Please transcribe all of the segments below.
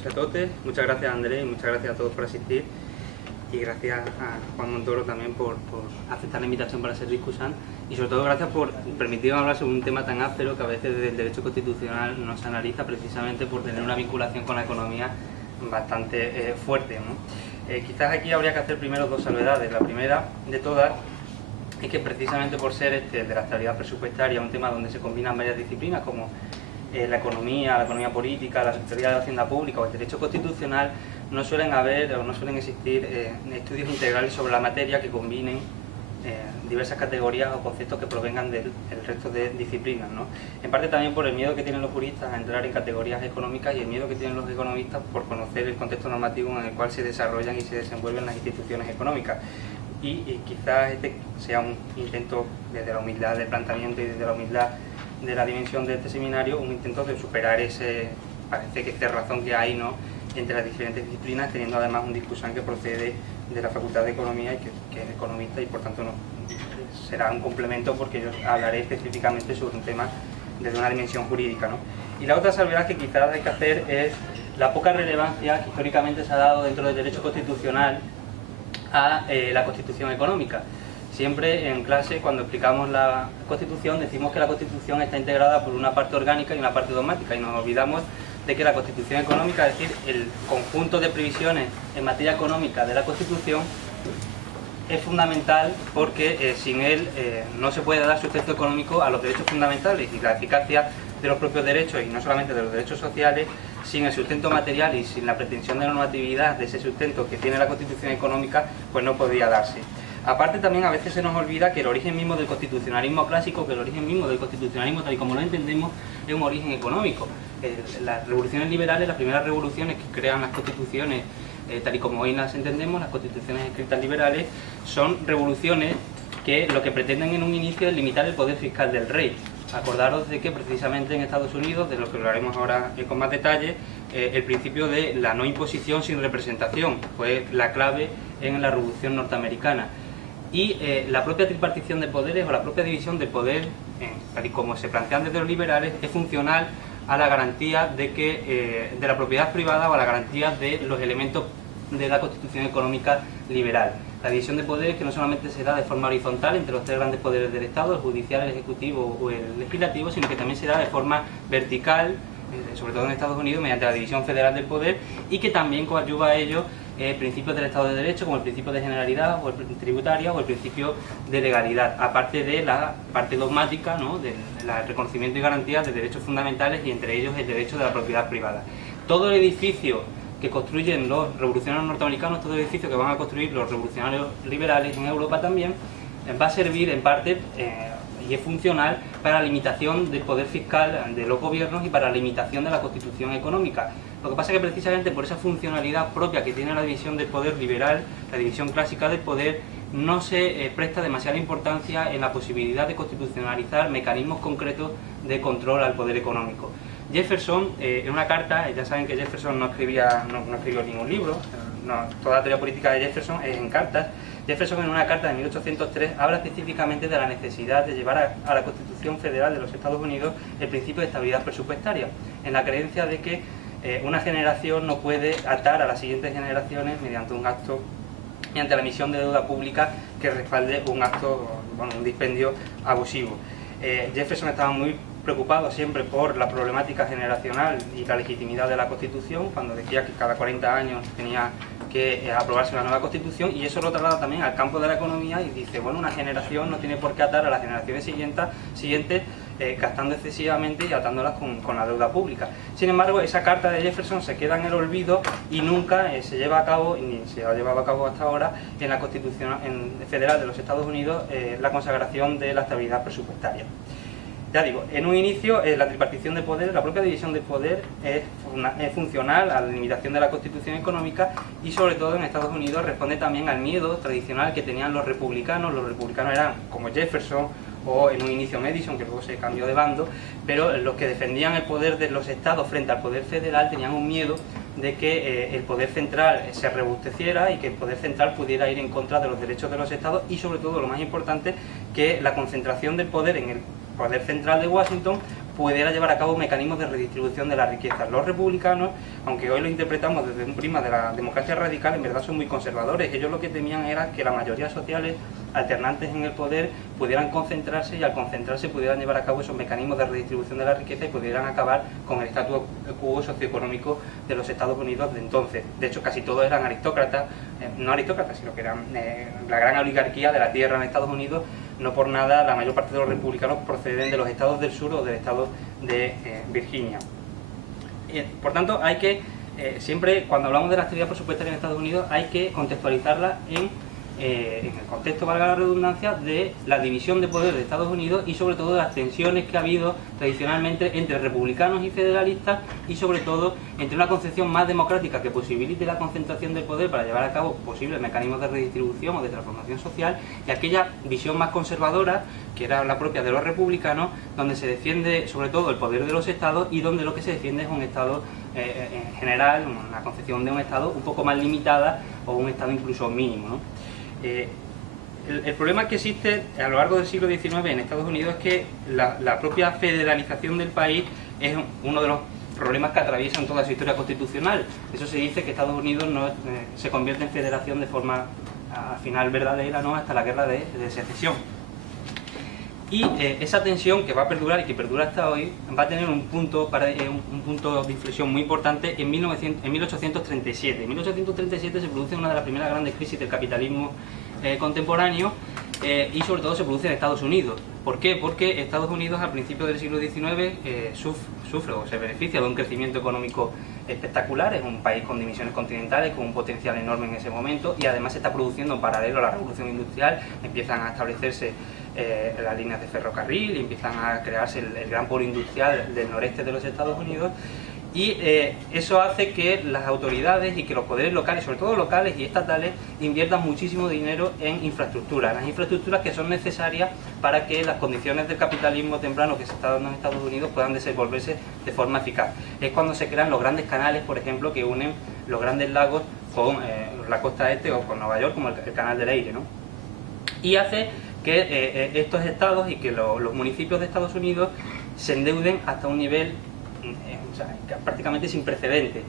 Muchas gracias, muchas gracias Andrés y muchas gracias a todos por asistir y gracias a Juan Montoro también por aceptar la invitación para ser discursante y sobre todo gracias por permitirme hablar sobre un tema tan áspero que a veces desde el derecho constitucional no se analiza precisamente por tener una vinculación con la economía bastante fuerte, ¿no? Quizás aquí habría que hacer primero dos salvedades. La primera de todas es que precisamente por ser de la estabilidad presupuestaria un tema donde se combinan varias disciplinas como la economía política, la secretaría de la hacienda pública o el derecho constitucional, no suelen haber o no suelen existir estudios integrales sobre la materia que combinen diversas categorías o conceptos que provengan del resto de disciplinas, ¿no? En parte también por el miedo que tienen los juristas a entrar en categorías económicas y el miedo que tienen los economistas por conocer el contexto normativo en el cual se desarrollan y se desenvuelven las instituciones económicas. Y quizás este sea un intento desde la humildad del planteamiento y desde la humildad de la dimensión de este seminario, un intento de superar parece que razón que hay, ¿no?, entre las diferentes disciplinas, teniendo además un discursante que procede de la Facultad de Economía y que es economista y por tanto no será un complemento porque yo hablaré específicamente sobre un tema desde una dimensión jurídica, ¿no? Y la otra salvedad que quizás hay que hacer es la poca relevancia que históricamente se ha dado dentro del derecho constitucional a la Constitución económica. Siempre en clase, cuando explicamos la Constitución, decimos que la Constitución está integrada por una parte orgánica y una parte dogmática, y nos olvidamos de que la Constitución económica, es decir, el conjunto de previsiones en materia económica de la Constitución, es fundamental porque sin él no se puede dar sustento económico a los derechos fundamentales y la eficacia de los propios derechos, y no solamente de los derechos sociales, sin el sustento material y sin la pretensión de normatividad de ese sustento que tiene la Constitución económica, pues no podría darse. Aparte también a veces se nos olvida que el origen mismo del constitucionalismo clásico, que el origen mismo del constitucionalismo tal y como lo entendemos, es un origen económico. Las revoluciones liberales, las primeras revoluciones que crean las constituciones tal y como hoy las entendemos, las constituciones escritas liberales, son revoluciones que lo que pretenden en un inicio es limitar el poder fiscal del rey. Acordaros de que precisamente en Estados Unidos, de lo que hablaremos ahora con más detalle, el principio de la no imposición sin representación fue la clave en la Revolución norteamericana. Y la propia tripartición de poderes o la propia división del poder, tal y como se plantean desde los liberales, es funcional a la garantía de la propiedad privada o a la garantía de los elementos de la Constitución económica liberal. La división de poderes que no solamente se da de forma horizontal entre los tres grandes poderes del Estado, el judicial, el ejecutivo o el legislativo, sino que también se da de forma vertical, sobre todo en Estados Unidos, mediante la división federal del poder, y que también coadyuva a ello principios del Estado de Derecho, como el principio de generalidad o el tributaria o el principio de legalidad, aparte de la parte dogmática, ¿no?, del reconocimiento y garantía de derechos fundamentales y entre ellos el derecho de la propiedad privada. Todo el edificio que construyen los revolucionarios norteamericanos, todo el edificio que van a construir los revolucionarios liberales en Europa también, va a servir en parte y es funcional para la limitación del poder fiscal de los gobiernos y para la limitación de la Constitución económica. Lo que pasa es que precisamente por esa funcionalidad propia que tiene la división del poder liberal, la división clásica del poder, no se presta demasiada importancia en la posibilidad de constitucionalizar mecanismos concretos de control al poder económico. Jefferson, en una carta, ya saben que Jefferson no escribió ningún libro, toda la teoría política de Jefferson es en cartas. Jefferson en una carta de 1803 habla específicamente de la necesidad de llevar a la Constitución Federal de los Estados Unidos el principio de estabilidad presupuestaria, en la creencia de que una generación no puede atar a las siguientes generaciones mediante un acto, mediante la emisión de deuda pública que respalde un acto, un dispendio abusivo. Jefferson estaba muy preocupado siempre por la problemática generacional y la legitimidad de la Constitución, cuando decía que cada 40 años tenía que aprobarse una nueva Constitución, y eso lo traslada también al campo de la economía y dice, bueno, una generación no tiene por qué atar a las generaciones siguientes gastando excesivamente y atándolas con la deuda pública. Sin embargo, esa carta de Jefferson se queda en el olvido y nunca se lleva a cabo, y ni se ha llevado a cabo hasta ahora, en la Constitución Federal de los Estados Unidos, la consagración de la estabilidad presupuestaria. Ya digo, en un inicio la tripartición de poder, la propia división de poder es funcional a la limitación de la Constitución económica y sobre todo en Estados Unidos responde también al miedo tradicional que tenían los republicanos. Los republicanos eran como Jefferson o en un inicio Madison, que luego se cambió de bando, pero los que defendían el poder de los estados frente al poder federal tenían un miedo de que el poder central se robusteciera y que el poder central pudiera ir en contra de los derechos de los estados y sobre todo, lo más importante, que la concentración del poder en el poder central de Washington pudiera llevar a cabo mecanismos de redistribución de la riqueza. Los republicanos, aunque hoy lo interpretamos desde un prisma de la democracia radical, en verdad son muy conservadores. Ellos lo que temían era que las mayorías sociales alternantes en el poder pudieran concentrarse, y al concentrarse pudieran llevar a cabo esos mecanismos de redistribución de la riqueza y pudieran acabar con el status quo socioeconómico de los Estados Unidos de entonces. De hecho, casi todos eran aristócratas, no aristócratas, sino que eran la gran oligarquía de la tierra en Estados Unidos. No por nada, la mayor parte de los republicanos proceden de los estados del sur o del estado de Virginia. Por tanto, hay que, siempre cuando hablamos de la estabilidad presupuestaria en Estados Unidos, hay que contextualizarla en el contexto, valga la redundancia, de la división de poder de Estados Unidos y sobre todo de las tensiones que ha habido tradicionalmente entre republicanos y federalistas, y sobre todo entre una concepción más democrática que posibilite la concentración del poder para llevar a cabo posibles mecanismos de redistribución o de transformación social, y aquella visión más conservadora que era la propia de los republicanos, donde se defiende sobre todo el poder de los estados y donde lo que se defiende es un estado en general, una concepción de un estado un poco más limitada o un estado incluso mínimo, ¿no? El problema que existe a lo largo del siglo XIX en Estados Unidos es que la propia federalización del país es uno de los problemas que atraviesan toda su historia constitucional. Eso se dice que Estados Unidos no se convierte en federación de forma al final verdadera, ¿no?, hasta la guerra de secesión. Y esa tensión que va a perdurar y que perdura hasta hoy va a tener un punto de inflexión muy importante en 1837. En 1837 se produce una de las primeras grandes crisis del capitalismo contemporáneo, y sobre todo se produce en Estados Unidos. ¿Por qué? Porque Estados Unidos al principio del siglo XIX sufre o se beneficia de un crecimiento económico espectacular. Es un país con dimensiones continentales, con un potencial enorme en ese momento, y además se está produciendo en paralelo a la revolución industrial. Empiezan a establecerse las líneas de ferrocarril y empiezan a crearse el gran polo industrial del noreste de los Estados Unidos. Y eso hace que las autoridades y que los poderes locales, sobre todo locales y estatales, inviertan muchísimo dinero en infraestructuras, las infraestructuras que son necesarias para que las condiciones del capitalismo temprano que se está dando en Estados Unidos puedan desenvolverse de forma eficaz. Es cuando se crean los grandes canales, por ejemplo, que unen los grandes lagos con la costa este o con Nueva York, como el canal del Erie, ¿no? Y hace que estos estados y que los municipios de Estados Unidos se endeuden hasta un nivel prácticamente sin precedentes,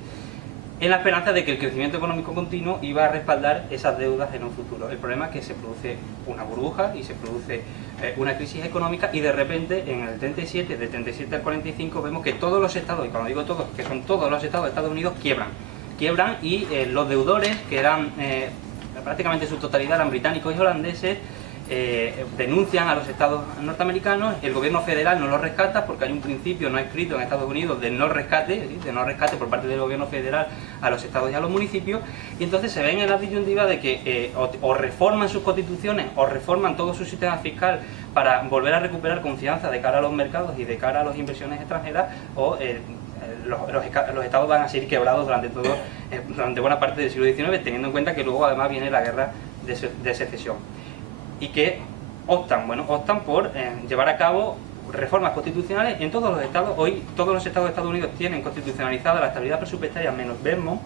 en la esperanza de que el crecimiento económico continuo iba a respaldar esas deudas en un futuro. El problema es que se produce una burbuja y se produce una crisis económica, y de repente en el 37, del 37 al 45, vemos que todos los estados, y cuando digo todos, que son todos los estados de Estados Unidos, quiebran, y los deudores, que eran prácticamente en su totalidad eran británicos y holandeses, denuncian a los estados norteamericanos. El gobierno federal no los rescata porque hay un principio no escrito en Estados Unidos de no rescate por parte del gobierno federal a los estados y a los municipios, y entonces se ven en la disyuntiva de que o reforman sus constituciones o reforman todo su sistema fiscal para volver a recuperar confianza de cara a los mercados y de cara a las inversiones extranjeras, o los estados van a seguir quebrados durante buena parte del siglo XIX, teniendo en cuenta que luego además viene la guerra de secesión. Y que optan por llevar a cabo reformas constitucionales en todos los estados. Hoy todos los estados de Estados Unidos tienen constitucionalizada la estabilidad presupuestaria, menos Vermont,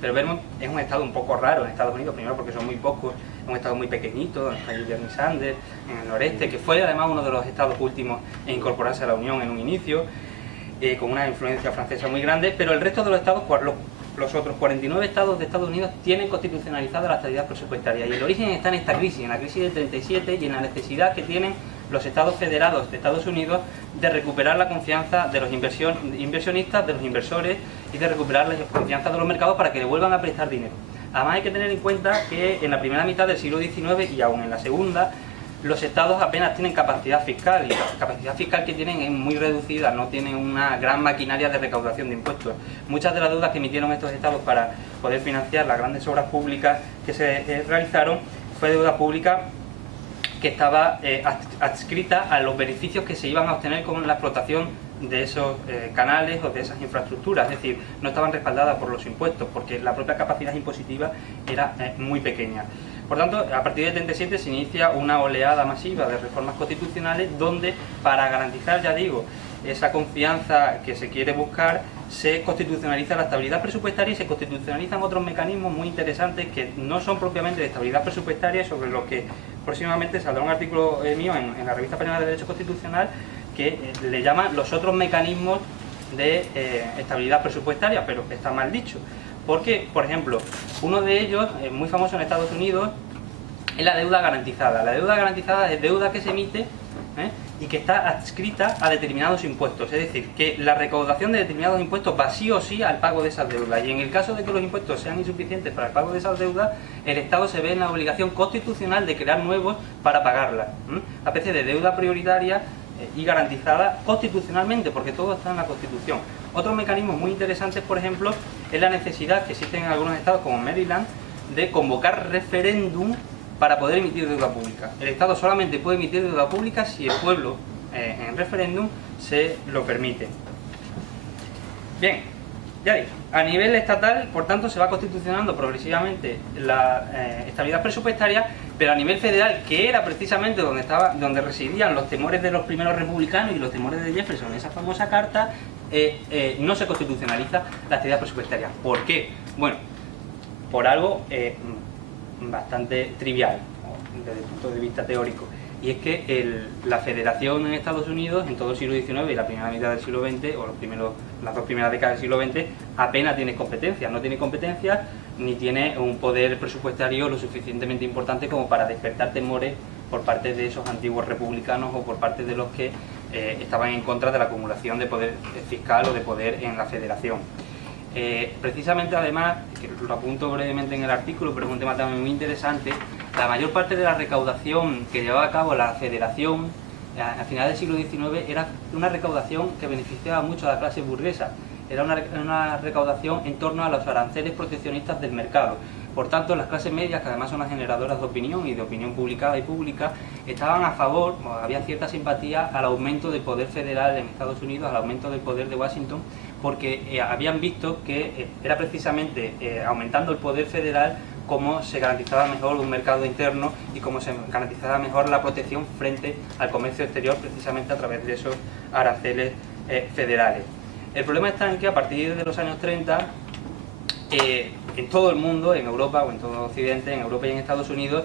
pero Vermont es un estado un poco raro en Estados Unidos, primero porque son muy pocos, es un estado muy pequeñito, donde está Bernie Sanders, en el noreste, que fue además uno de los estados últimos en incorporarse a la Unión en un inicio, con una influencia francesa muy grande, pero el resto de los estados, los otros 49 estados de Estados Unidos, tienen constitucionalizada la estabilidad presupuestaria, y el origen está en esta crisis, en la crisis del 37, y en la necesidad que tienen los estados federados de Estados Unidos de recuperar la confianza de los inversionistas, de los inversores, y de recuperar la confianza de los mercados para que le vuelvan a prestar dinero. Además hay que tener en cuenta que en la primera mitad del siglo XIX y aún en la segunda, los estados apenas tienen capacidad fiscal, y la capacidad fiscal que tienen es muy reducida, no tienen una gran maquinaria de recaudación de impuestos. Muchas de las deudas que emitieron estos estados para poder financiar las grandes obras públicas que se realizaron fue deuda pública que estaba adscrita a los beneficios que se iban a obtener con la explotación de esos canales o de esas infraestructuras, es decir, no estaban respaldadas por los impuestos porque la propia capacidad impositiva era muy pequeña. Por tanto, a partir del 37 se inicia una oleada masiva de reformas constitucionales donde, para garantizar, ya digo, esa confianza que se quiere buscar, se constitucionaliza la estabilidad presupuestaria y se constitucionalizan otros mecanismos muy interesantes que no son propiamente de estabilidad presupuestaria, sobre los que próximamente saldrá un artículo mío en la Revista Española de Derecho Constitucional, que le llaman los otros mecanismos de estabilidad presupuestaria, pero está mal dicho. Porque, por ejemplo, uno de ellos, muy famoso en Estados Unidos, es la deuda garantizada. La deuda garantizada es deuda que se emite y que está adscrita a determinados impuestos. Es decir, que la recaudación de determinados impuestos va sí o sí al pago de esas deudas. Y en el caso de que los impuestos sean insuficientes para el pago de esas deudas, el Estado se ve en la obligación constitucional de crear nuevos para pagarlas. Una especie de deuda prioritaria y garantizada constitucionalmente, porque todo está en la Constitución. Otros mecanismos muy interesantes, por ejemplo, es la necesidad que existe en algunos estados, como Maryland, de convocar referéndum para poder emitir deuda pública. El Estado solamente puede emitir deuda pública si el pueblo en referéndum se lo permite. Bien, ya digo, a nivel estatal, por tanto, se va constitucionando progresivamente la estabilidad presupuestaria, pero a nivel federal, que era precisamente donde residían los temores de los primeros republicanos y los temores de Jefferson en esa famosa carta, no se constitucionaliza la estabilidad presupuestaria. ¿Por qué? Bueno, por algo bastante trivial desde el punto de vista teórico, y es que la federación en Estados Unidos en todo el siglo XIX y la primera mitad del siglo XX, o las dos primeras décadas del siglo XX, apenas tiene competencias, no tiene competencias ni tiene un poder presupuestario lo suficientemente importante como para despertar temores por parte de esos antiguos republicanos o por parte de los que estaban en contra de la acumulación de poder fiscal o de poder en la federación. Precisamente, además, que lo apunto brevemente en el artículo, pero es un tema también muy interesante, la mayor parte de la recaudación que llevaba a cabo la federación a finales del siglo XIX era una recaudación que beneficiaba mucho a la clase burguesa. Era una recaudación en torno a los aranceles proteccionistas del mercado. Por tanto, las clases medias, que además son las generadoras de opinión y de opinión publicada y pública, estaban a favor, o había cierta simpatía al aumento del poder federal en Estados Unidos, al aumento del poder de Washington, porque habían visto que era precisamente aumentando el poder federal cómo se garantizaba mejor un mercado interno y cómo se garantizaba mejor la protección frente al comercio exterior, precisamente a través de esos aranceles federales. El problema está en que a partir de los años 30, en todo el mundo, en Europa o en todo Occidente, en Europa y en Estados Unidos,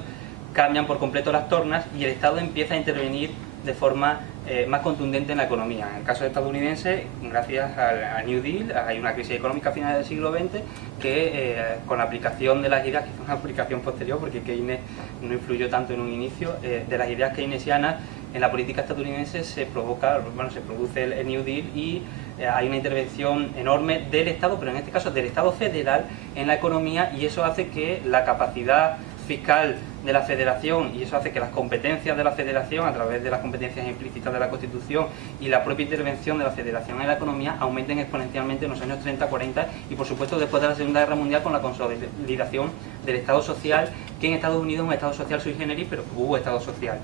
cambian por completo las tornas y el Estado empieza a intervenir de forma más contundente en la economía. En el caso estadounidense, gracias al New Deal, hay una crisis económica a finales del siglo XX que con la aplicación de las ideas, que fue una aplicación posterior porque Keynes no influyó tanto en un inicio, de las ideas keynesianas en la política estadounidense se produce el New Deal y hay una intervención enorme del Estado, pero en este caso del Estado federal en la economía, y eso hace que la capacidad fiscal de la federación, y eso hace que las competencias de la federación a través de las competencias implícitas de la Constitución y la propia intervención de la federación en la economía aumenten exponencialmente en los años 30, 40 y por supuesto después de la Segunda Guerra Mundial con la consolidación del Estado social, que en Estados Unidos es un Estado social sui generis, pero hubo Estado social.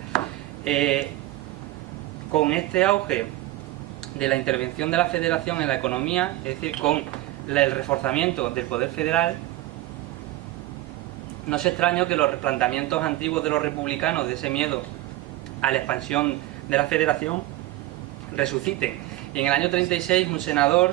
Con este auge de la intervención de la federación en la economía, es decir, con el reforzamiento del poder federal, no es extraño que los planteamientos antiguos de los republicanos de ese miedo a la expansión de la federación resuciten. Y en el año 36 un senador,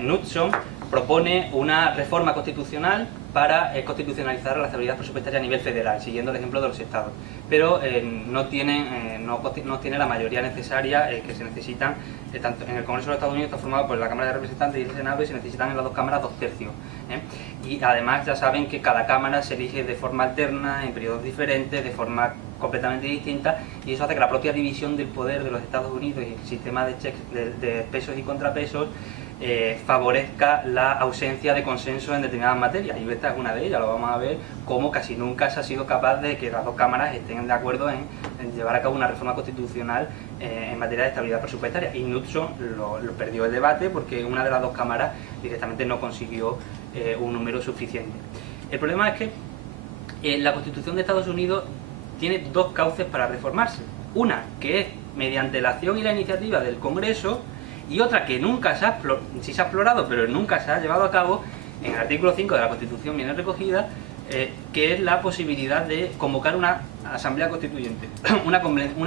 Knudson, propone una reforma constitucional para constitucionalizar la estabilidad presupuestaria a nivel federal, siguiendo el ejemplo de los estados. Pero no tiene la mayoría necesaria que se necesitan. Tanto en el Congreso de los Estados Unidos está formado por la Cámara de Representantes y el Senado y se necesitan en las dos cámaras 2/3. Y además ya saben que cada cámara se elige de forma alterna, en periodos diferentes, de forma completamente distinta, y eso hace que la propia división del poder de los Estados Unidos y el sistema de checks de pesos y contrapesos favorezca la ausencia de consenso en determinadas materias, y esta es una de ellas. Lo vamos a ver cómo casi nunca se ha sido capaz de que las dos cámaras estén de acuerdo en llevar a cabo una reforma constitucional en materia de estabilidad presupuestaria, y Knudson lo perdió el debate porque una de las dos cámaras directamente no consiguió un número suficiente. El problema es que la Constitución de Estados Unidos tiene dos cauces para reformarse. Una, que es mediante la acción y la iniciativa del Congreso, y otra que nunca se ha explorado, pero nunca se ha llevado a cabo, en el artículo 5 de la Constitución viene recogida, que es la posibilidad de convocar una asamblea constituyente, una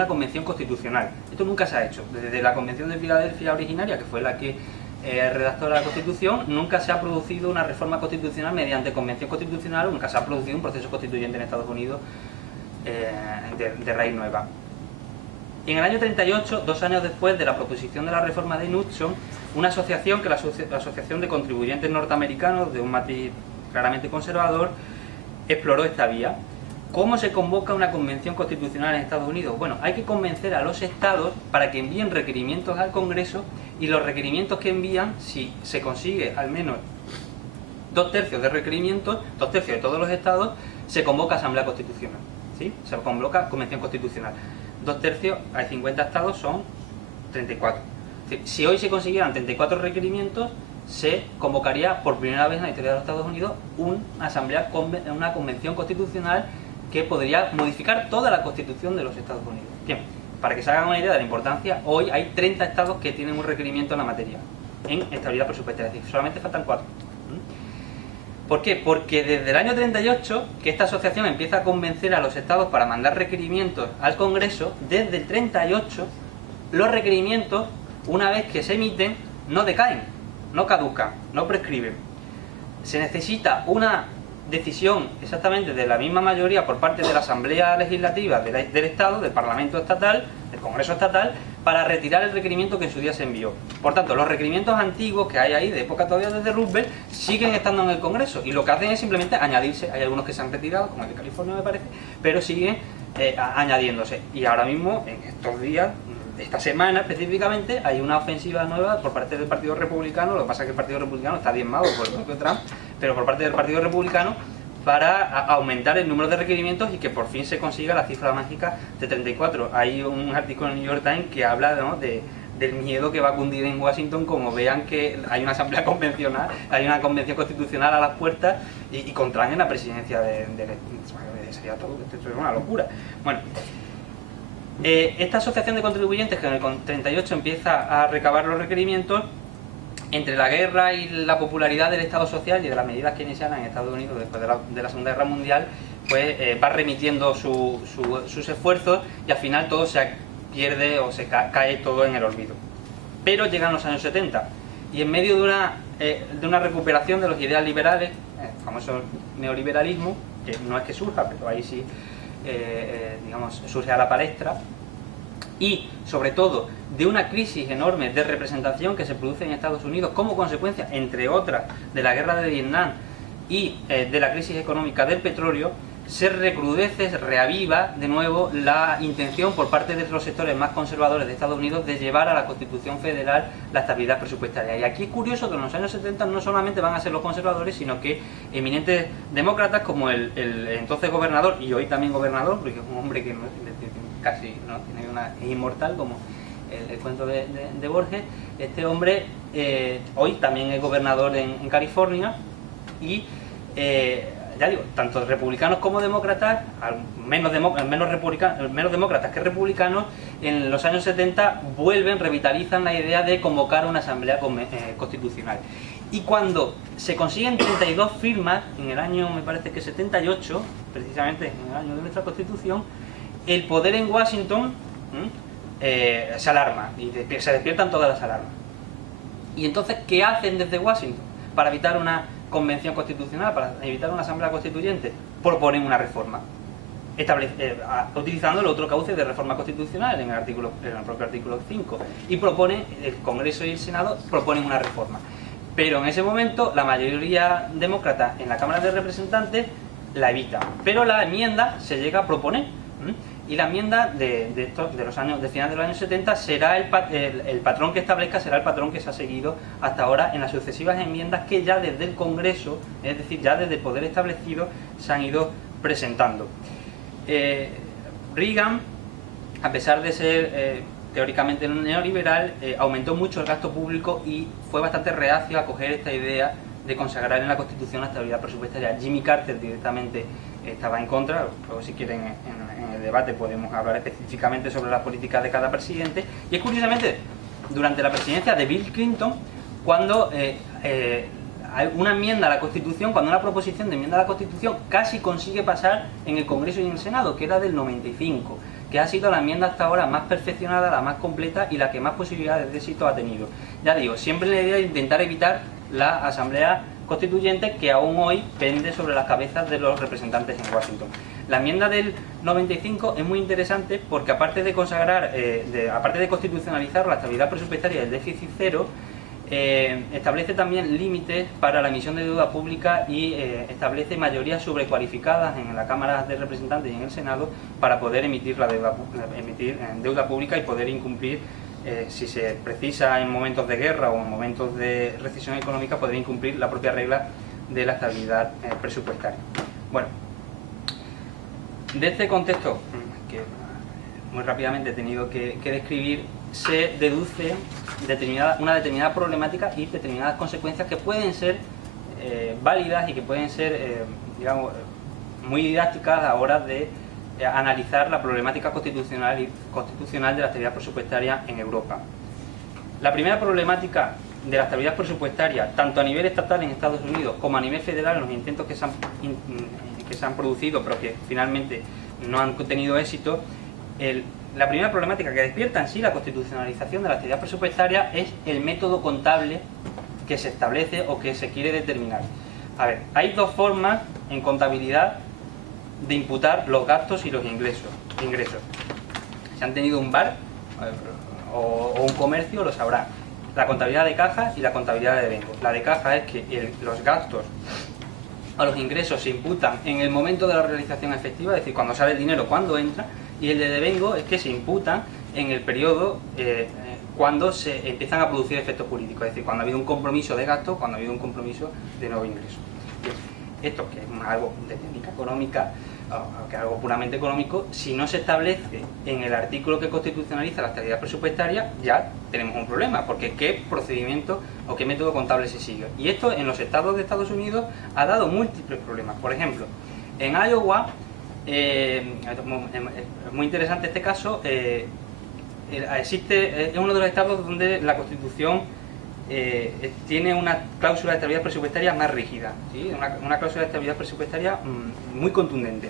convención constitucional. Esto nunca se ha hecho. Desde la Convención de Filadelfia originaria, que fue la que redactó la Constitución, nunca se ha producido una reforma constitucional mediante convención constitucional, nunca se ha producido un proceso constituyente en Estados Unidos de raíz nueva. En el año 38, 2 años después de la proposición de la reforma de Knudson, una asociación, que la Asociación de Contribuyentes Norteamericanos, de un matiz claramente conservador, exploró esta vía. ¿Cómo se convoca una convención constitucional en Estados Unidos? Bueno, hay que convencer a los estados para que envíen requerimientos al Congreso, y los requerimientos que envían, si se consigue al menos 2/3 de requerimientos, 2/3 de todos los estados, se convoca Asamblea Constitucional, ¿sí? Se convoca Convención Constitucional. 2/3, hay 50 estados, son 34. Si hoy se consiguieran 34 requerimientos, se convocaría por primera vez en la historia de los Estados Unidos una convención constitucional que podría modificar toda la constitución de los Estados Unidos. Bien, para que se hagan una idea de la importancia, hoy hay 30 estados que tienen un requerimiento en la materia, en estabilidad presupuestaria, es decir, solamente faltan 4. ¿Por qué? Porque desde el año 38, que esta asociación empieza a convencer a los estados para mandar requerimientos al Congreso, desde el 38, los requerimientos, una vez que se emiten, no decaen, no caducan, no prescriben. Se necesita una decisión exactamente de la misma mayoría por parte de la Asamblea Legislativa del Estado, del Parlamento Estatal, del Congreso Estatal, para retirar el requerimiento que en su día se envió. Por tanto, los requerimientos antiguos que hay ahí, de época todavía desde Roosevelt, siguen estando en el Congreso, y lo que hacen es simplemente añadirse. Hay algunos que se han retirado, como el de California me parece, pero siguen añadiéndose. Y ahora mismo, en estos días, esta semana específicamente, hay una ofensiva nueva por parte del Partido Republicano. Lo que pasa es que el Partido Republicano está diezmado por el propio Trump, pero por parte del Partido Republicano, para aumentar el número de requerimientos y que por fin se consiga la cifra mágica de 34. Hay un artículo en el New York Times que habla, ¿no?, del miedo que va a cundir en Washington como vean que hay una asamblea convencional, hay una convención constitucional a las puertas y contraen la presidencia sería todo, esto es una locura. Bueno, esta asociación de contribuyentes, que en el 38 empieza a recabar los requerimientos, entre la guerra y la popularidad del Estado Social y de las medidas que iniciaron en Estados Unidos después de la Segunda Guerra Mundial, pues va remitiendo sus esfuerzos, y al final todo se pierde o se cae todo en el olvido. Pero llegan los años 70, y en medio de una recuperación de los ideales liberales, el famoso neoliberalismo, que no es que surja, pero ahí sí, digamos, surge a la palestra, y sobre todo de una crisis enorme de representación que se produce en Estados Unidos como consecuencia, entre otras, de la guerra de Vietnam y de la crisis económica del petróleo, se recrudece, se reaviva de nuevo la intención por parte de los sectores más conservadores de Estados Unidos de llevar a la Constitución Federal la estabilidad presupuestaria. Y aquí es curioso que en los años 70 no solamente van a ser los conservadores, sino que eminentes demócratas como el entonces gobernador, y hoy también gobernador, porque es un hombre que casi no tiene es inmortal, como el cuento de Borges. Este hombre hoy también es gobernador en California, y ya digo, tanto republicanos como demócratas, menos demócratas que republicanos, en los años 70 revitalizan la idea de convocar una asamblea constitucional. Y cuando se consiguen 32 firmas, en el año, me parece que 78, precisamente en el año de nuestra Constitución, el poder en Washington se alarma, y se despiertan todas las alarmas. Y entonces, ¿qué hacen desde Washington para evitar una convención constitucional, para evitar una asamblea constituyente? Proponen una reforma, utilizando el otro cauce de reforma constitucional en el propio artículo 5, y el Congreso y el Senado proponen una reforma. Pero en ese momento la mayoría demócrata en la Cámara de Representantes la evita, pero la enmienda se llega a proponer. Y la enmienda de final de los años 70 será el patrón que establezca, será el patrón que se ha seguido hasta ahora en las sucesivas enmiendas que ya desde el Congreso, es decir, ya desde el poder establecido, se han ido presentando. Reagan, a pesar de ser teóricamente neoliberal, aumentó mucho el gasto público y fue bastante reacio a acoger esta idea de consagrar en la Constitución la estabilidad presupuestaria. Jimmy Carter directamente estaba en contra. Luego, si quieren, en el debate podemos hablar específicamente sobre las políticas de cada presidente. Y es curiosamente durante la presidencia de Bill Clinton cuando hay una enmienda a la Constitución, cuando una proposición de enmienda a la Constitución casi consigue pasar en el Congreso y en el Senado, que era del 95, que ha sido la enmienda hasta ahora más perfeccionada, la más completa y la que más posibilidades de éxito ha tenido. Ya digo, siempre la idea de intentar evitar la Asamblea Constituyente, que aún hoy pende sobre las cabezas de los representantes en Washington. La enmienda del 95 es muy interesante porque aparte de consagrar, aparte de constitucionalizar la estabilidad presupuestaria y el déficit cero, establece también límites para la emisión de deuda pública y establece mayorías sobrecualificadas en la Cámara de Representantes y en el Senado para poder emitir deuda pública y poder incumplir, si se precisa en momentos de guerra o en momentos de recesión económica, poder incumplir la propia regla de la estabilidad presupuestaria. Bueno, de este contexto, que muy rápidamente he tenido que describir, se deduce una determinada problemática y determinadas consecuencias que pueden ser válidas y que pueden ser, digamos, muy didácticas a la hora de analizar la problemática constitucional de la estabilidad presupuestaria en Europa. La primera problemática de la estabilidad presupuestaria, tanto a nivel estatal en Estados Unidos como a nivel federal, en los intentos que se han producido pero que finalmente no han tenido éxito, la primera problemática que despierta en sí la constitucionalización de la estabilidad presupuestaria es el método contable que se establece o que se quiere determinar. A ver, hay dos formas en contabilidad de imputar los gastos y los ingresos. Si han tenido un bar o un comercio, lo sabrán. La contabilidad de caja y la contabilidad de devengo. La de caja es que los gastos o los ingresos se imputan en el momento de la realización efectiva, es decir, cuando sale el dinero, cuando entra, y el de devengo es que se imputan en el periodo cuando se empiezan a producir efectos jurídicos, es decir, cuando ha habido un compromiso de gasto, cuando ha habido un compromiso de nuevo ingreso. Esto, que es algo de técnica económica, o que es algo puramente económico, si no se establece en el artículo que constitucionaliza la estabilidad presupuestaria, ya tenemos un problema, porque ¿qué procedimiento o qué método contable se sigue? Y esto en los estados de Estados Unidos ha dado múltiples problemas. Por ejemplo, en Iowa, es muy interesante este caso, es uno de los estados donde la Constitución tiene una cláusula de estabilidad presupuestaria más rígida, ¿sí? Una cláusula de estabilidad presupuestaria muy contundente.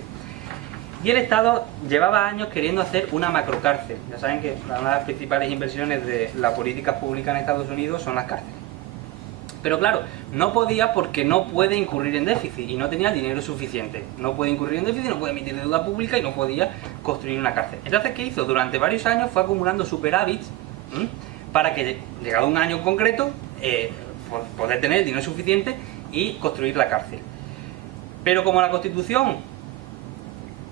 Y el Estado llevaba años queriendo hacer una macrocárcel. Ya saben que una de las principales inversiones de la política pública en Estados Unidos son las cárceles. Pero claro, no podía porque no puede incurrir en déficit y no tenía dinero suficiente. No puede incurrir en déficit, no puede emitir deuda pública y no podía construir una cárcel. Entonces, ¿qué hizo? Durante varios años fue acumulando superávits para que, llegado un año en concreto, poder tener el dinero suficiente y construir la cárcel. Pero como la Constitución,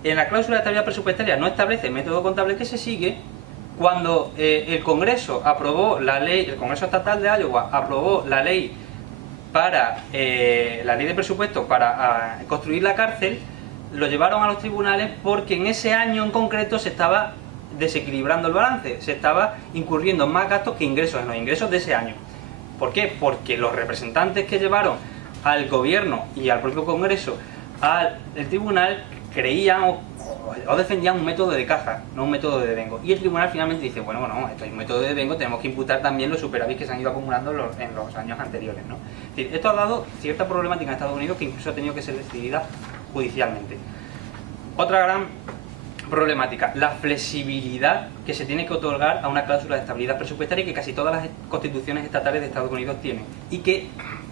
en la cláusula de estabilidad presupuestaria, no establece el método contable que se sigue, cuando el Congreso aprobó la ley, el Congreso Estatal de Iowa aprobó la ley la ley de presupuesto para construir la cárcel, lo llevaron a los tribunales porque en ese año en concreto se estaba desequilibrando el balance, se estaba incurriendo más gastos que ingresos en los ingresos de ese año. ¿Por qué? Porque los representantes que llevaron al gobierno y al propio Congreso al tribunal creían o defendían un método de caja, no un método de devengo. Y el tribunal finalmente dice, bueno, esto es un método de devengo, tenemos que imputar también los superávits que se han ido acumulando en los años anteriores, ¿no? Es decir, esto ha dado cierta problemática en Estados Unidos que incluso ha tenido que ser decidida judicialmente. Otra gran problemática, la flexibilidad que se tiene que otorgar a una cláusula de estabilidad presupuestaria que casi todas las constituciones estatales de Estados Unidos tienen y que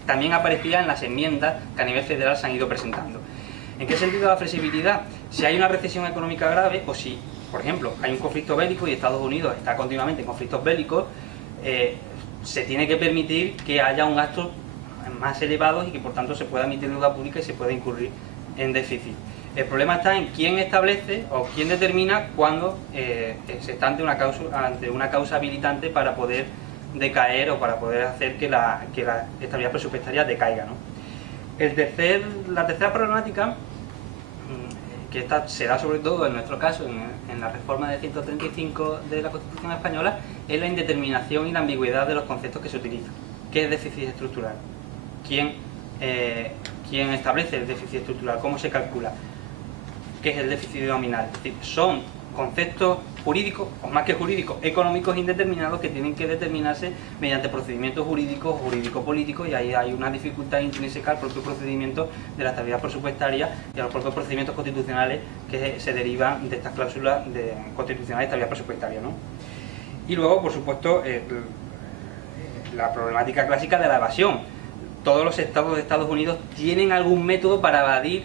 también aparecía en las enmiendas que a nivel federal se han ido presentando. ¿En qué sentido la flexibilidad? Si hay una recesión económica grave o si, por ejemplo, hay un conflicto bélico y Estados Unidos está continuamente en conflictos bélicos, se tiene que permitir que haya un gasto más elevado y que por tanto se pueda emitir deuda pública y se pueda incurrir en déficit. El problema está en quién establece o quién determina cuándo se está ante una causa habilitante para poder decaer o para poder hacer que la estabilidad presupuestaria decaiga, ¿no? La tercera problemática, que esta se da sobre todo en nuestro caso, en la reforma de 135 de la Constitución española, es la indeterminación y la ambigüedad de los conceptos que se utilizan. ¿Qué es déficit estructural? ¿Quién establece el déficit estructural? ¿Cómo se calcula? ¿Qué es el déficit nominal? Es decir, son conceptos jurídicos, o más que jurídicos, económicos indeterminados que tienen que determinarse mediante procedimientos jurídicos o jurídico-políticos, y ahí hay una dificultad intrínseca al propio procedimiento de la estabilidad presupuestaria y a los propios procedimientos constitucionales que se derivan de estas cláusulas constitucionales de estabilidad presupuestaria, ¿no? Y luego, por supuesto, la problemática clásica de la evasión. Todos los estados de Estados Unidos tienen algún método para evadir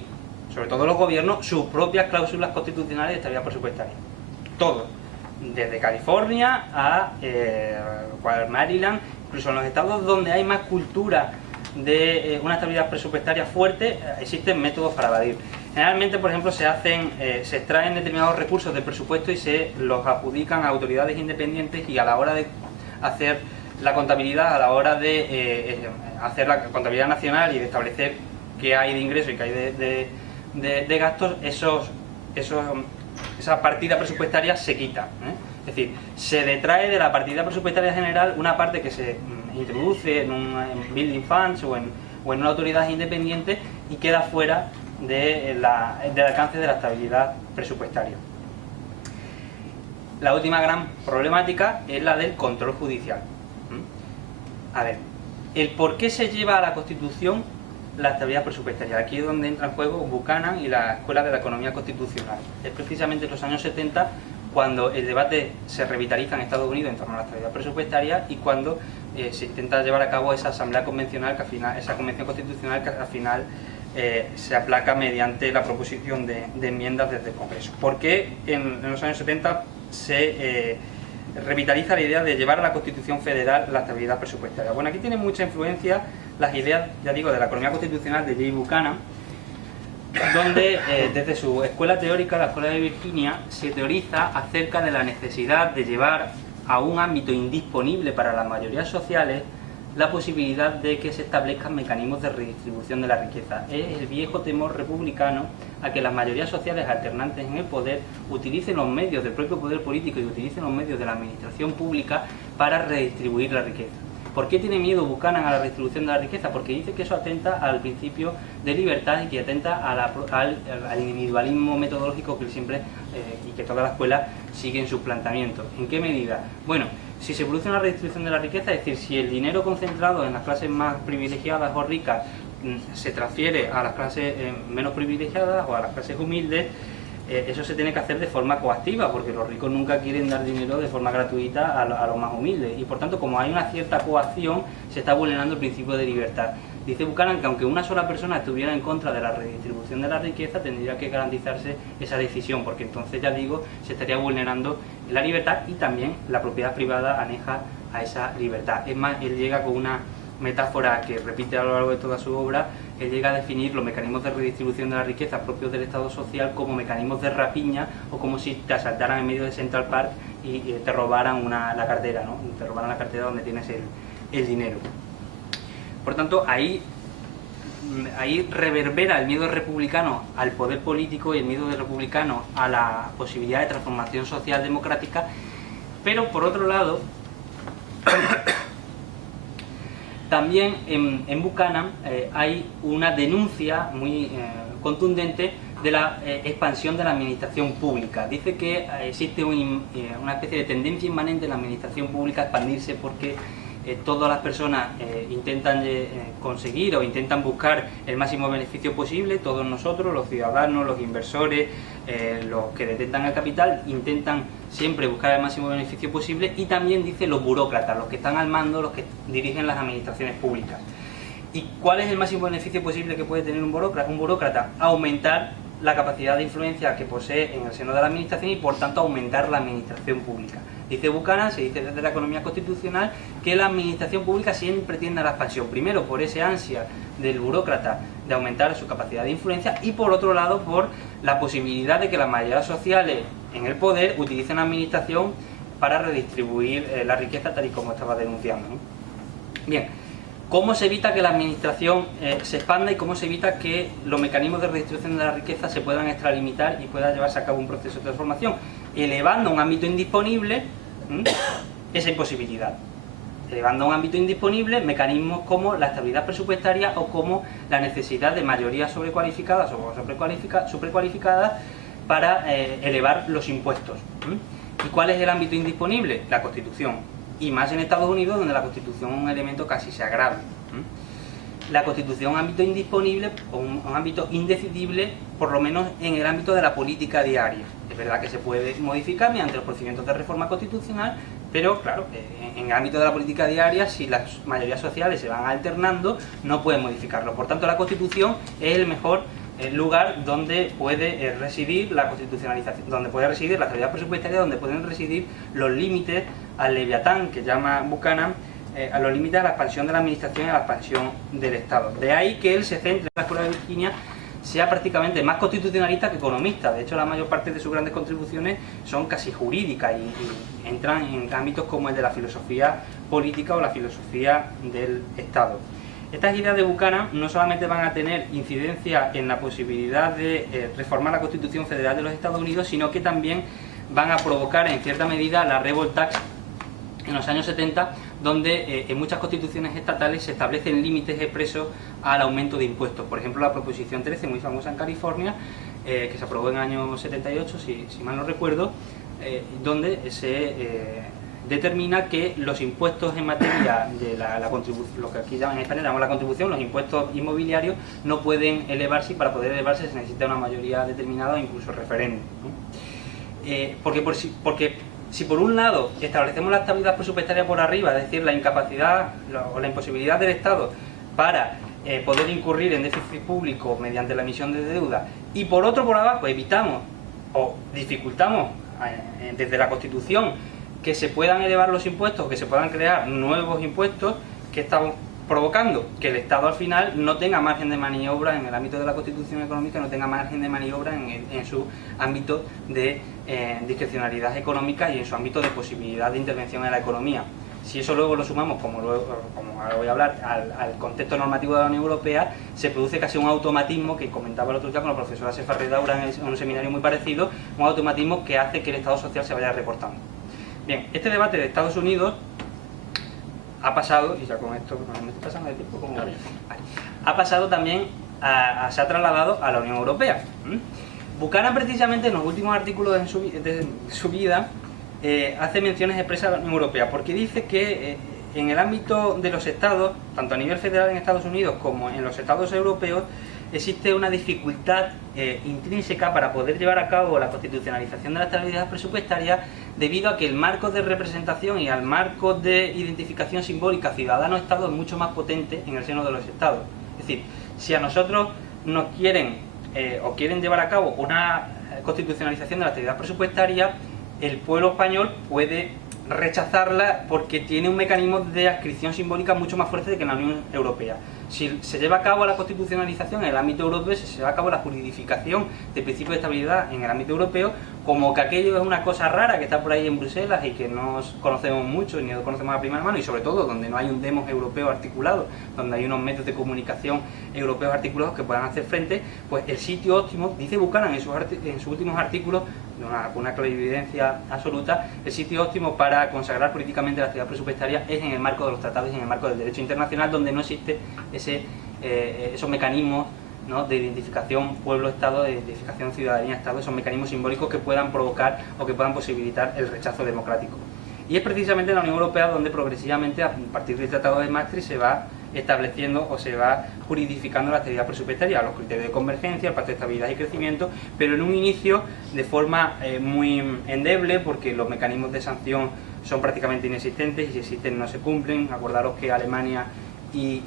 sobre todo los gobiernos, sus propias cláusulas constitucionales de estabilidad presupuestaria. Todo, desde California a Maryland, incluso en los estados donde hay más cultura de una estabilidad presupuestaria fuerte, existen métodos para evadir. Generalmente, por ejemplo, se extraen determinados recursos del presupuesto y se los adjudican a autoridades independientes, y a la hora de hacer la contabilidad, a la hora de hacer la contabilidad nacional y de establecer qué hay de ingresos y qué hay de gastos, esa partida presupuestaria se quita, Es decir, se detrae de la partida presupuestaria general una parte que se introduce en un building funds o en una autoridad independiente y queda fuera del alcance de la estabilidad presupuestaria. La última gran problemática es la del control judicial. A ver, el por qué se lleva a la Constitución la estabilidad presupuestaria. Aquí es donde entra en juego Buchanan y la Escuela de la Economía Constitucional. Es precisamente en los años 70 cuando el debate se revitaliza en Estados Unidos en torno a la estabilidad presupuestaria y cuando se intenta llevar a cabo esa asamblea convencional, esa convención constitucional que al final se aplaca mediante la proposición de enmiendas desde el Congreso. ¿Por qué en los años 70 se revitaliza la idea de llevar a la Constitución Federal la estabilidad presupuestaria? Bueno, aquí tienen mucha influencia las ideas, ya digo, de la economía constitucional de J. Buchanan, donde desde su escuela teórica, la Escuela de Virginia, se teoriza acerca de la necesidad de llevar a un ámbito indisponible para las mayorías sociales la posibilidad de que se establezcan mecanismos de redistribución de la riqueza. Es el viejo temor republicano a que las mayorías sociales alternantes en el poder utilicen los medios del propio poder político y utilicen los medios de la administración pública para redistribuir la riqueza. ¿Por qué tiene miedo Buchanan a la redistribución de la riqueza? Porque dice que eso atenta al principio de libertad y que atenta al individualismo metodológico que siempre y que toda la escuela sigue en su planteamiento. ¿En qué medida? Bueno, si se produce una redistribución de la riqueza, es decir, si el dinero concentrado en las clases más privilegiadas o ricas se transfiere a las clases menos privilegiadas o a las clases humildes, eso se tiene que hacer de forma coactiva, porque los ricos nunca quieren dar dinero de forma gratuita a los más humildes, y por tanto, como hay una cierta coacción, se está vulnerando el principio de libertad. Dice Buchanan que aunque una sola persona estuviera en contra de la redistribución de la riqueza, tendría que garantizarse esa decisión, porque entonces, ya digo, se estaría vulnerando la libertad y también la propiedad privada aneja a esa libertad. Es más, él llega con una metáfora que repite a lo largo de toda su obra. Él llega a definir los mecanismos de redistribución de la riqueza propios del Estado social como mecanismos de rapiña, o como si te asaltaran en medio de Central Park y te robaran la cartera, ¿no? Te robaran la cartera donde tienes el dinero. Por tanto, ahí reverbera el miedo republicano al poder político y el miedo republicano a la posibilidad de transformación social democrática, pero por otro lado también en Buchanan hay una denuncia muy contundente de la expansión de la administración pública. Dice que existe una especie de tendencia inmanente en la administración pública a expandirse porque todas las personas intentan conseguir o intentan buscar el máximo beneficio posible. Todos nosotros, los ciudadanos, los inversores, los que detentan el capital, intentan siempre buscar el máximo beneficio posible, y también dice los burócratas, los que están al mando, los que dirigen las administraciones públicas. ¿Y cuál es el máximo beneficio posible que puede tener un burócrata? Aumentar la capacidad de influencia que posee en el seno de la administración y por tanto aumentar la administración pública. Dice Buchanan, se dice desde la economía constitucional, que la administración pública siempre tiende a la expansión, primero por ese ansia del burócrata de aumentar su capacidad de influencia, y por otro lado por la posibilidad de que las mayorías sociales en el poder utilicen la administración para redistribuir la riqueza, tal y como estaba denunciando, ¿no? Bien, ¿cómo se evita que la administración se expanda y cómo se evita que los mecanismos de redistribución de la riqueza se puedan extralimitar y pueda llevarse a cabo un proceso de transformación? Elevando a un ámbito indisponible esa imposibilidad. Elevando a un ámbito indisponible mecanismos como la estabilidad presupuestaria o como la necesidad de mayorías sobrecualificadas o supercualificadas para elevar los impuestos. ¿Y cuál es el ámbito indisponible? La Constitución. Y más en Estados Unidos, donde la Constitución es un elemento casi sagrado. La Constitución es un ámbito indisponible o un ámbito indecidible, por lo menos en el ámbito de la política diaria. Es verdad que se puede modificar mediante los procedimientos de reforma constitucional, pero claro, en el ámbito de la política diaria, si las mayorías sociales se van alternando, no pueden modificarlo. Por tanto, la Constitución es el mejor lugar donde puede residir la constitucionalización, donde puede residir la estabilidad presupuestaria, donde pueden residir los límites al leviatán que llama Buchanan, a los límites a la expansión de la administración y a la expansión del Estado. De ahí que él se centre en la Escuela de Virginia, sea prácticamente más constitucionalista que economista. De hecho, la mayor parte de sus grandes contribuciones son casi jurídicas y entran en ámbitos como el de la filosofía política o la filosofía del Estado. Estas ideas de Buchanan no solamente van a tener incidencia en la posibilidad de reformar la Constitución Federal de los Estados Unidos, sino que también van a provocar en cierta medida la revolt tax en los años 70, donde en muchas constituciones estatales se establecen límites expresos al aumento de impuestos. Por ejemplo, la Proposición 13, muy famosa en California, que se aprobó en el año 78, si mal no recuerdo, donde se determina que los impuestos en materia de la contribución, lo que aquí llaman en España llamamos la contribución, los impuestos inmobiliarios no pueden elevarse, y para poder elevarse se necesita una mayoría determinada o incluso referéndum, ¿no? Porque si por un lado establecemos la estabilidad presupuestaria por arriba, es decir, la incapacidad o la imposibilidad del Estado para poder incurrir en déficit público mediante la emisión de deuda, y por otro por abajo evitamos o dificultamos desde la Constitución que se puedan elevar los impuestos, que se puedan crear nuevos impuestos, que estamos provocando que el Estado al final no tenga margen de maniobra en el ámbito de la Constitución económica, no tenga margen de maniobra en su ámbito de discrecionalidad económica y en su ámbito de posibilidad de intervención en la economía. Si eso luego lo sumamos, como ahora voy a hablar, al contexto normativo de la Unión Europea, se produce casi un automatismo, que comentaba el otro día con la profesora Sefa Redaura en un seminario muy parecido, un automatismo que hace que el Estado social se vaya recortando. Bien, este debate de Estados Unidos ha pasado, y ya con esto me estoy pasando de tiempo, como... Vale. Ha pasado también, se ha trasladado a la Unión Europea. Buchanan precisamente en los últimos artículos de su vida hace menciones expresas a la Unión Europea, porque dice que en el ámbito de los estados, tanto a nivel federal en Estados Unidos como en los estados europeos, existe una dificultad intrínseca para poder llevar a cabo la constitucionalización de la estabilidad presupuestaria, debido a que el marco de representación y al marco de identificación simbólica ciudadano-estado es mucho más potente en el seno de los estados. Es decir, si a nosotros nos quieren o quieren llevar a cabo una constitucionalización de la estabilidad presupuestaria, el pueblo español puede rechazarla porque tiene un mecanismo de adscripción simbólica mucho más fuerte que en la Unión Europea. Si se lleva a cabo la constitucionalización en el ámbito europeo, si se lleva a cabo la juridificación del principio de estabilidad en el ámbito europeo, como que aquello es una cosa rara que está por ahí en Bruselas y que no conocemos mucho ni lo conocemos a primera mano, y sobre todo donde no hay un demos europeo articulado, donde hay unos medios de comunicación europeos articulados que puedan hacer frente, pues el sitio óptimo, dice Buchanan en sus últimos artículos, con una clarividencia absoluta, el sitio óptimo para consagrar políticamente la estabilidad presupuestaria es en el marco de los tratados y en el marco del derecho internacional, donde no existe esos mecanismos, ¿no?, de identificación pueblo-estado, de identificación ciudadanía-estado, esos mecanismos simbólicos que puedan provocar o que puedan posibilitar el rechazo democrático. Y es precisamente en la Unión Europea donde progresivamente, a partir del Tratado de Maastricht, se va estableciendo o se va juridificando la estabilidad presupuestaria, los criterios de convergencia, el pacto de estabilidad y crecimiento, pero en un inicio de forma muy endeble, porque los mecanismos de sanción son prácticamente inexistentes, y si existen no se cumplen. Acordaros que Alemania y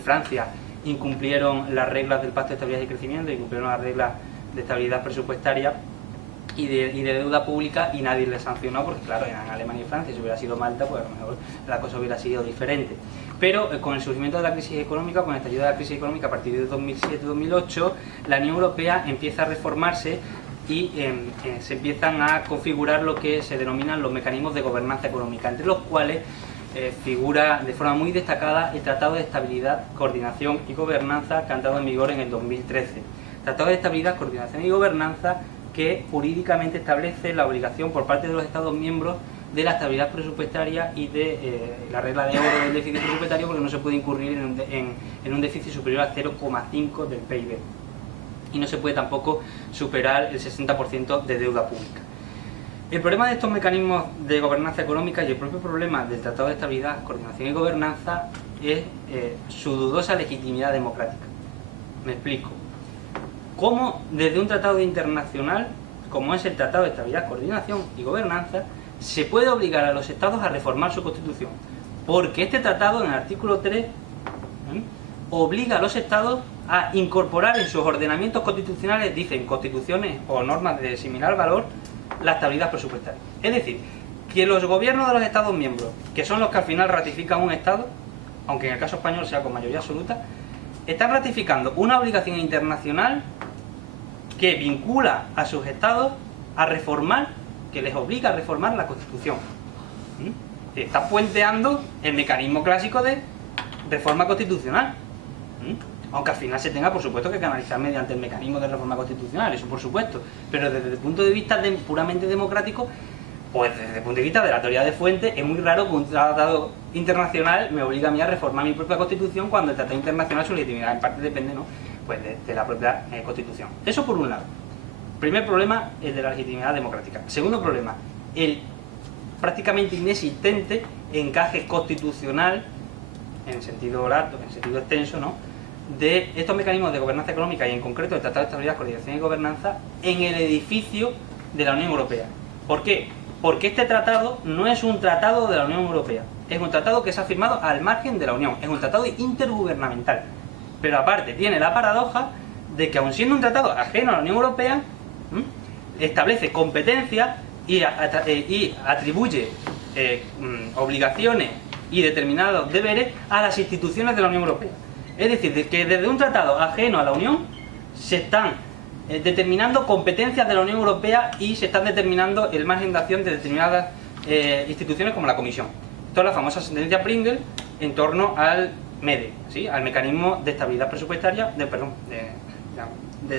Francia incumplieron las reglas del pacto de estabilidad y crecimiento, incumplieron las reglas de estabilidad presupuestaria y de deuda pública, y nadie les sancionó, porque claro, en Alemania y Francia, si hubiera sido Malta, pues a lo mejor la cosa hubiera sido diferente. Pero con el surgimiento de la crisis económica, con el estallido de la crisis económica a partir de 2007-2008, la Unión Europea empieza a reformarse y se empiezan a configurar lo que se denominan los mecanismos de gobernanza económica, entre los cuales figura de forma muy destacada el Tratado de Estabilidad, Coordinación y Gobernanza, que ha entrado en vigor en el 2013. Tratado de Estabilidad, Coordinación y Gobernanza que jurídicamente establece la obligación por parte de los Estados miembros de la estabilidad presupuestaria y de la regla de oro del déficit presupuestario, porque no se puede incurrir en un déficit superior al 0,5 del PIB. Y no se puede tampoco superar el 60% de deuda pública. El problema de estos mecanismos de gobernanza económica y el propio problema del Tratado de Estabilidad, Coordinación y Gobernanza es su dudosa legitimidad democrática. Me explico. ¿Cómo desde un tratado internacional, como es el Tratado de Estabilidad, Coordinación y Gobernanza, se puede obligar a los Estados a reformar su Constitución? Porque este tratado, en el artículo 3, obliga a los Estados a incorporar en sus ordenamientos constitucionales, dicen constituciones o normas de similar valor, la estabilidad presupuestaria. Es decir, que los gobiernos de los Estados miembros, que son los que al final ratifican un Estado, aunque en el caso español sea con mayoría absoluta, están ratificando una obligación internacional que vincula a sus Estados a reformar, que les obliga a reformar la Constitución. Está puenteando el mecanismo clásico de reforma constitucional. Aunque al final se tenga, por supuesto, que canalizar mediante el mecanismo de reforma constitucional, eso por supuesto. Pero desde el punto de vista puramente democrático, pues desde el punto de vista de la teoría de fuente, es muy raro que un tratado internacional me obligue a mí a reformar mi propia Constitución cuando el tratado internacional, su legitimidad en parte depende, ¿no?, pues de la propia Constitución. Eso por un lado. Primer problema, el de la legitimidad democrática. Segundo problema, el prácticamente inexistente encaje constitucional, en sentido lato, en sentido extenso, ¿no?, de estos mecanismos de gobernanza económica y en concreto el Tratado de Estabilidad, Coordinación y Gobernanza en el edificio de la Unión Europea. ¿Por qué? Porque este tratado no es un tratado de la Unión Europea, es un tratado que se ha firmado al margen de la Unión, es un tratado intergubernamental. Pero aparte tiene la paradoja de que aun siendo un tratado ajeno a la Unión Europea, establece competencias y atribuye obligaciones y determinados deberes a las instituciones de la Unión Europea. Es decir, que desde un tratado ajeno a la Unión se están determinando competencias de la Unión Europea y se están determinando el margen de acción de determinadas instituciones como la Comisión. Esto es la famosa sentencia Pringle en torno al MEDE, ¿sí?, al mecanismo de estabilidad presupuestaria,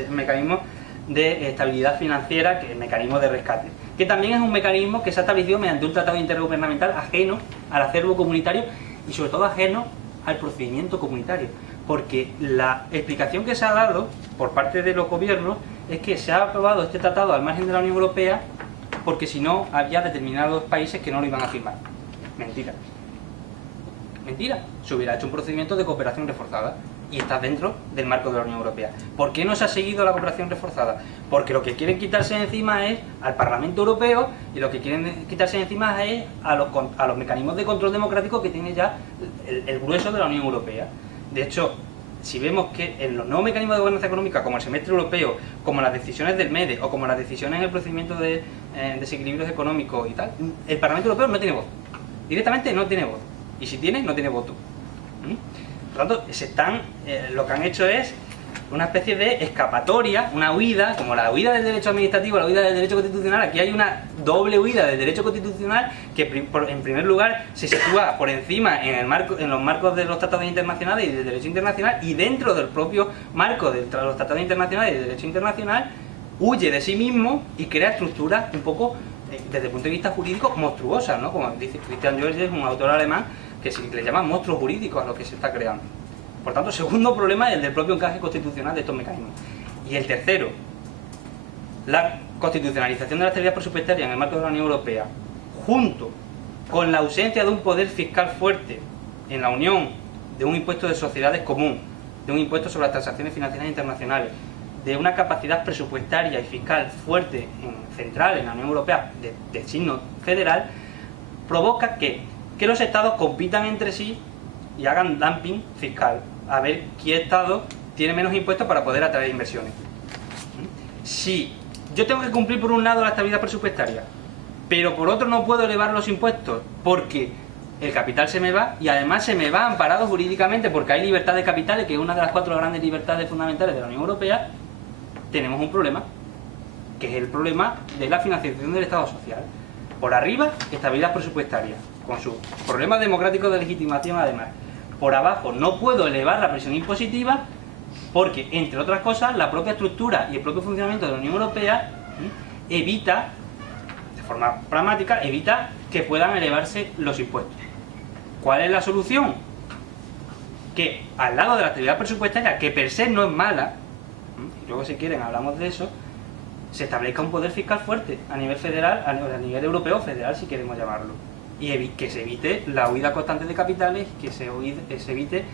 mecanismo de estabilidad financiera, que es el mecanismo de rescate, que también es un mecanismo que se ha establecido mediante un tratado intergubernamental ajeno al acervo comunitario y sobre todo ajeno al procedimiento comunitario, porque la explicación que se ha dado por parte de los gobiernos es que se ha aprobado este tratado al margen de la Unión Europea porque si no había determinados países que no lo iban a firmar. Mentira. Mentira. Se hubiera hecho un procedimiento de cooperación reforzada y está dentro del marco de la Unión Europea. ¿Por qué no se ha seguido la cooperación reforzada? Porque lo que quieren quitarse de encima es al Parlamento Europeo y lo que quieren quitarse de encima es a los mecanismos de control democrático que tiene ya el grueso de la Unión Europea. De hecho, si vemos que en los nuevos mecanismos de gobernanza económica, como el semestre europeo, como las decisiones del MEDE o como las decisiones en el procedimiento de desequilibrios económicos y tal, el Parlamento Europeo no tiene voz. Directamente no tiene voz. Y si tiene, no tiene voto. Por lo tanto, lo que han hecho es una especie de escapatoria, una huida, como la huida del derecho administrativo, la huida del derecho constitucional. Aquí hay una doble huida del derecho constitucional que, en primer lugar, se sitúa por encima en los marcos de los tratados internacionales y del derecho internacional, y dentro del propio marco de los tratados internacionales y del derecho internacional huye de sí mismo y crea estructuras un poco, desde el punto de vista jurídico, monstruosas, ¿no? Como dice Christian Georges, un autor alemán, que le llama monstruos jurídicos a lo que se está creando. Por tanto, segundo problema es el del propio encaje constitucional de estos mecanismos. Y el tercero, la constitucionalización de la estabilidad presupuestaria en el marco de la Unión Europea, junto con la ausencia de un poder fiscal fuerte en la Unión, de un impuesto de sociedades común, de un impuesto sobre las transacciones financieras internacionales, de una capacidad presupuestaria y fiscal fuerte central en la Unión Europea de signo federal, provoca que los estados compitan entre sí y hagan dumping fiscal, a ver qué estado tiene menos impuestos para poder atraer inversiones. Si yo tengo que cumplir por un lado la estabilidad presupuestaria, pero por otro no puedo elevar los impuestos porque el capital se me va, y además se me va amparado jurídicamente porque hay libertad de capitales, que es una de las 4 grandes libertades fundamentales de la Unión Europea, tenemos un problema, que es el problema de la financiación del Estado social. Por arriba, estabilidad presupuestaria, con sus problemas democráticos de legitimación además. Por abajo, no puedo elevar la presión impositiva porque, entre otras cosas, la propia estructura y el propio funcionamiento de la Unión Europea evita, de forma pragmática, evita que puedan elevarse los impuestos. ¿Cuál es la solución? Que al lado de la estabilidad presupuestaria, que per se no es mala, y luego si quieren hablamos de eso, se establezca un poder fiscal fuerte a nivel federal, a nivel europeo, federal si queremos llamarlo, y que se evite la huida constante de capitales, que se evite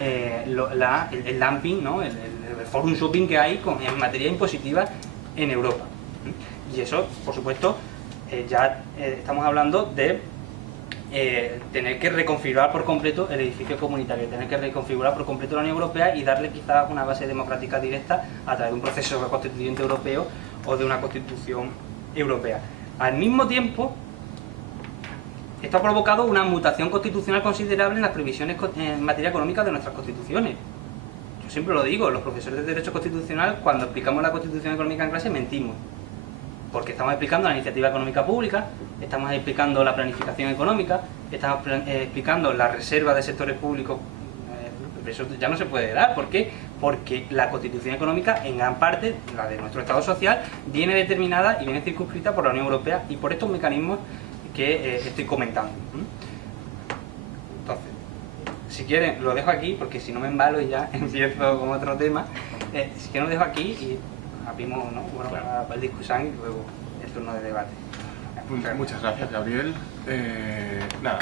el dumping, ¿no? el forum shopping que hay en materia impositiva en Europa. Y eso, por supuesto, ya estamos hablando de tener que reconfigurar por completo el edificio comunitario, tener que reconfigurar por completo la Unión Europea y darle quizás una base democrática directa a través de un proceso constituyente europeo o de una constitución europea. Al mismo tiempo, esto ha provocado una mutación constitucional considerable en las previsiones en materia económica de nuestras constituciones. Yo siempre lo digo, los profesores de Derecho Constitucional, cuando explicamos la Constitución Económica en clase, mentimos. Porque estamos explicando la iniciativa económica pública, estamos explicando la planificación económica, estamos explicando la reserva de sectores públicos. Eso ya no se puede dar. ¿Por qué? Porque la Constitución Económica, en gran parte, la de nuestro Estado social, viene determinada y viene circunscrita por la Unión Europea y por estos mecanismos que estoy comentando. Entonces, si quieren, lo dejo aquí, porque si no me embalo y ya empiezo con otro tema. Si quieren, lo dejo aquí y abrimos, ¿no? Bueno, para el discusión y luego el turno de debate. Muchas gracias, Gabriel. Nada.